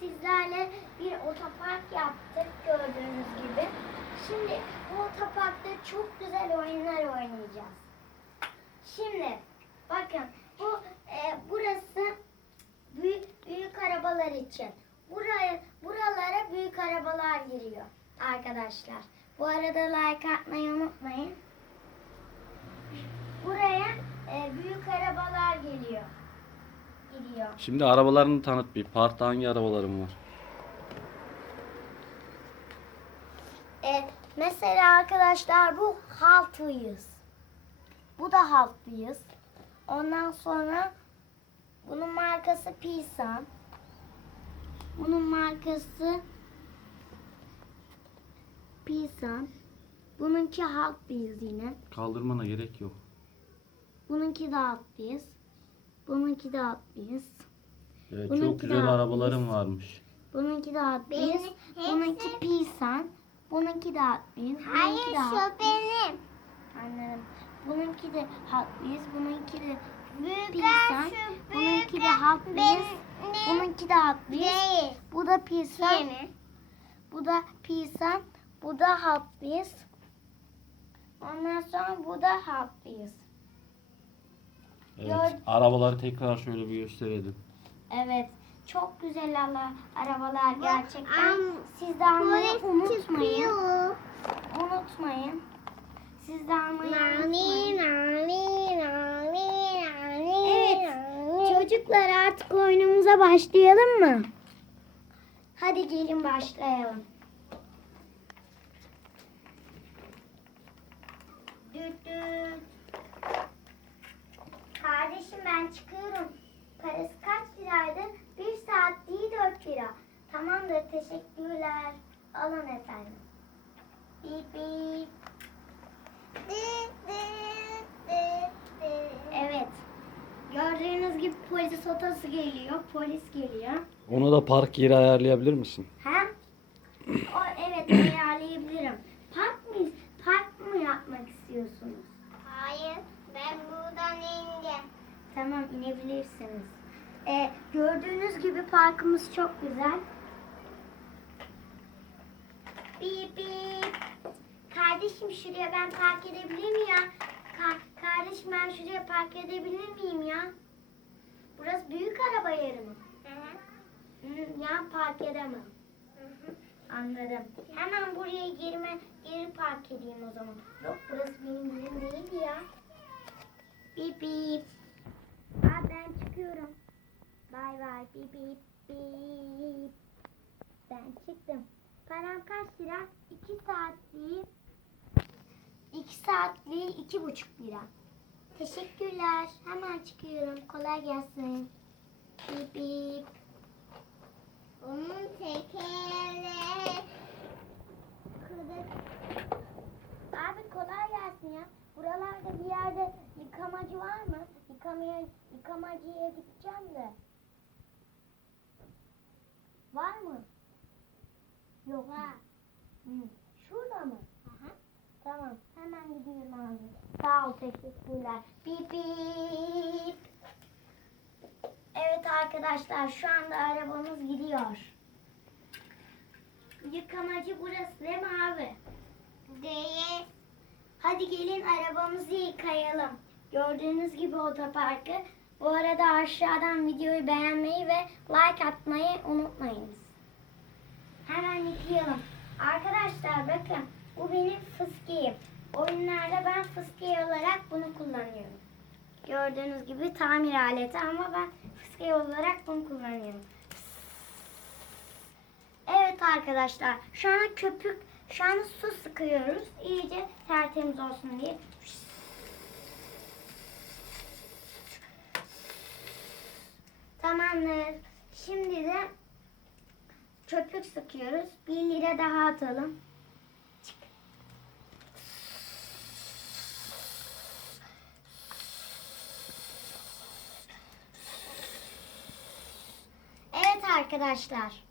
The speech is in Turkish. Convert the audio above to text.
sizlerle bir otopark yaptık gördüğünüz gibi. Şimdi bu otoparkta çok güzel oyunlar oynayacağız. Şimdi bakın bu e, burası büyük büyük arabalar için. Buraya buralara büyük arabalar giriyor arkadaşlar. Bu arada like atmayı unutmayın. Buraya e, büyük arabalar geliyor. Gidiyor. Şimdi arabalarını tanıt bir. Parkta hangi arabaların var? E, mesela arkadaşlar bu Wheels. Bu da Wheels. Ondan sonra bunun markası Pisan. Bunun markası Pisan. Bununki Wheels yine. Kaldırmana gerek yok. Bununki de Wheels. Bununki de Wheels. Evet, Bununki çok güzel daha arabaların varmış. Bununki de Hot Benim Wheels. hepsi- Bununki Pisan. Bununki de Hot Wheels. Hayır Bununki de Hot şu benim. Anladım. Bununki de Hot Wheels, bununki de Pisan, şu bununki de Hot Wheels, benim bununki de Hot Wheels, değil. bu da Pisan, Yeni. bu da Pisan, bu da Hot Wheels. Ondan sonra bu da Hot Wheels. Evet, Gör- arabaları tekrar şöyle bir gösterelim. Evet. Çok güzel ala- arabalar gerçekten. Siz de almayı unutmayın. Unutmayın. Siz de almayı unutmayın. Evet. Çocuklar artık oyunumuza başlayalım mı? Hadi gelin başlayalım. Düt düt. Kardeşim ben çıkıyorum. Parası kaç liraydı? Bir saat değil dört lira. Tamamdır teşekkürler. Alın efendim. Bip bip. Evet. Gördüğünüz gibi polis otosu geliyor. Polis geliyor. Ona da park yeri ayarlayabilir misin? Ha? O evet ayarlayabilirim. Park mı park mı yapmak istiyorsunuz? Tamam inebilirsiniz. Ee, gördüğünüz gibi parkımız çok güzel. Bip bip. Kardeşim şuraya ben park edebilir miyim ya? Ka- kardeşim ben şuraya park edebilir miyim ya? Burası büyük araba yeri mi? Hı hı. Hı, ya park edemem. Hı hı. Anladım. Hemen buraya girme, geri park edeyim o zaman. Yok burası benim yerim değil ya. Bip bip. Ben çıkıyorum. Bay bay bip bip bip. Ben çıktım. Param kaç lira? İki saatliği. İki saatliği iki buçuk lira. Teşekkürler. Hemen çıkıyorum. Kolay gelsin. Bip bip. Onun tekerleri kırık. Abi kolay gelsin ya. Buralarda bir yerde yıkamacı var mı? Yıkamaya, yıkamacıya gideceğim de. Var mı? Yok. Var. Hı. Şurada mı? Aha. Tamam. Hemen gidiyorum abi. Sağ ol teşekkürler. Bip bip. Evet arkadaşlar şu anda arabamız gidiyor. Yıkamacı burası değil mi abi? Değil. Hadi gelin arabamızı yıkayalım. Gördüğünüz gibi otoparkı. Bu arada aşağıdan videoyu beğenmeyi ve like atmayı unutmayınız. Hemen yıkayalım. Arkadaşlar bakın bu benim fıskiyim. Oyunlarda ben fıskiye olarak bunu kullanıyorum. Gördüğünüz gibi tamir aleti ama ben fıskiye olarak bunu kullanıyorum. Evet arkadaşlar şu an köpük şu an su sıkıyoruz. İyice tertemiz olsun diye. Tamamdır. Şimdi de köpük sıkıyoruz. Bir lira daha atalım. Evet arkadaşlar.